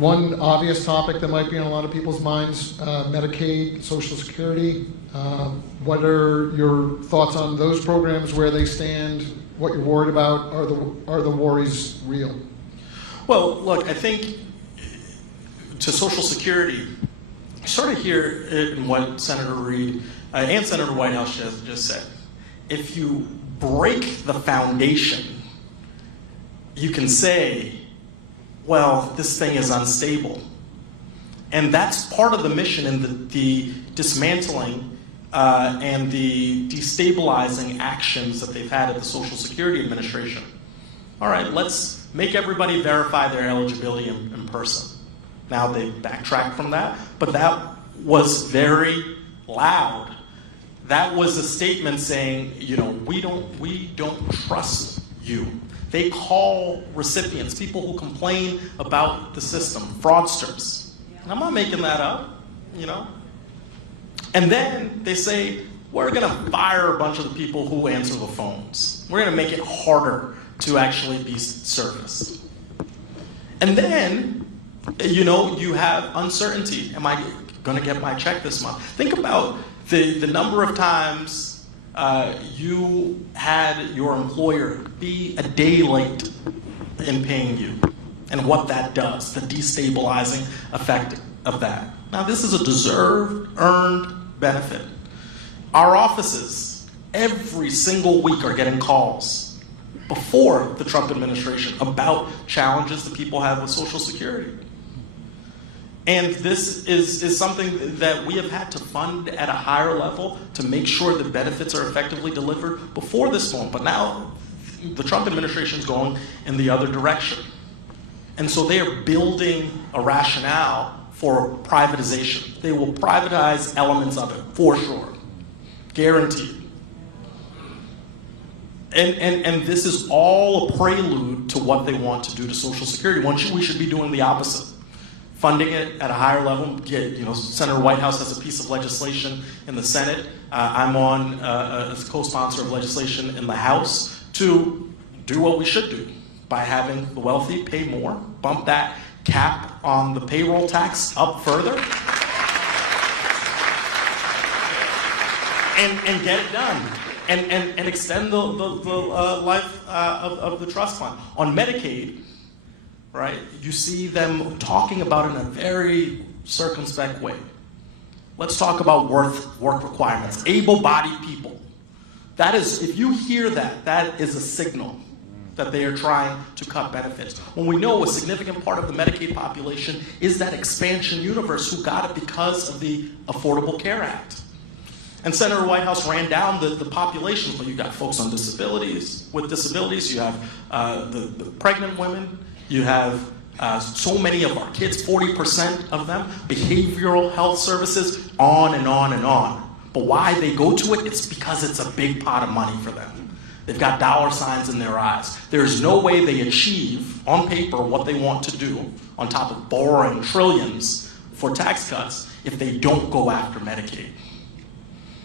One obvious topic that might be on a lot of people's minds, Medicaid, Social Security. What are your thoughts on those programs, where they stand, what you're worried about? Are the worries real? Well, look, I think to Social Security, you sort of hear it in what Senator Reid and Senator Whitehouse just said. If you break the foundation, you can say, well, this thing is unstable. And that's part of the mission in the dismantling and the destabilizing actions that they've had at the Social Security Administration. All right, let's make everybody verify their eligibility in person. Now they backtracked from that, but that was very loud. That was a statement saying, you know, we don't trust you. They call recipients, people who complain about the system, fraudsters. And I'm not making that up, you know. And then they say, we're going to fire a bunch of the people who answer the phones. We're going to make it harder to actually be serviced. And then, you know, you have uncertainty. Am I going to get my check this month? Think about the number of times you had your employer be a day late in paying you, and what that does, the destabilizing effect of that. Now, this is a deserved, earned benefit. Our offices, every single week, are getting calls before the Trump administration about challenges that people have with Social Security. And this is something that we have had to fund at a higher level to make sure that benefits are effectively delivered before this moment. But now the Trump administration is going in the other direction. And so they are building a rationale for privatization. They will privatize elements of it, for sure. Guaranteed. And this is all a prelude to what they want to do to Social Security. We should be doing the opposite. Funding it at a higher level. Senator Whitehouse has a piece of legislation in the Senate. I'm on as co-sponsor of legislation in the House to do what we should do by having the wealthy pay more, bump that cap on the payroll tax up further, and get it done, and extend the life of the trust fund. On Medicaid, right, you see them talking about it in a very circumspect way. Let's talk about work requirements. Able-bodied people. That is, if you hear that, that is a signal that they are trying to cut benefits. When we know a significant part of the Medicaid population is that expansion universe who got it because of the Affordable Care Act. And Senator Whitehouse ran down the population, but you got folks on disabilities, you have the pregnant women, you have so many of our kids, 40% of them, behavioral health services, on and on and on. But why they go to it, it's because it's a big pot of money for them. They've got dollar signs in their eyes. There's no way they achieve, on paper, what they want to do, on top of borrowing trillions for tax cuts, if they don't go after Medicaid.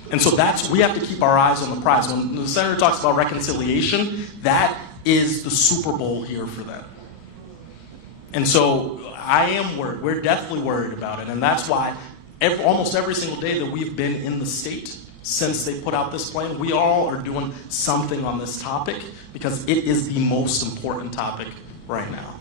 And so we have to keep our eyes on the prize. When the senator talks about reconciliation, that is the Super Bowl here for them. And so I am worried. We're definitely worried about it. And that's why almost every single day that we've been in the state since they put out this plan, we all are doing something on this topic because it is the most important topic right now.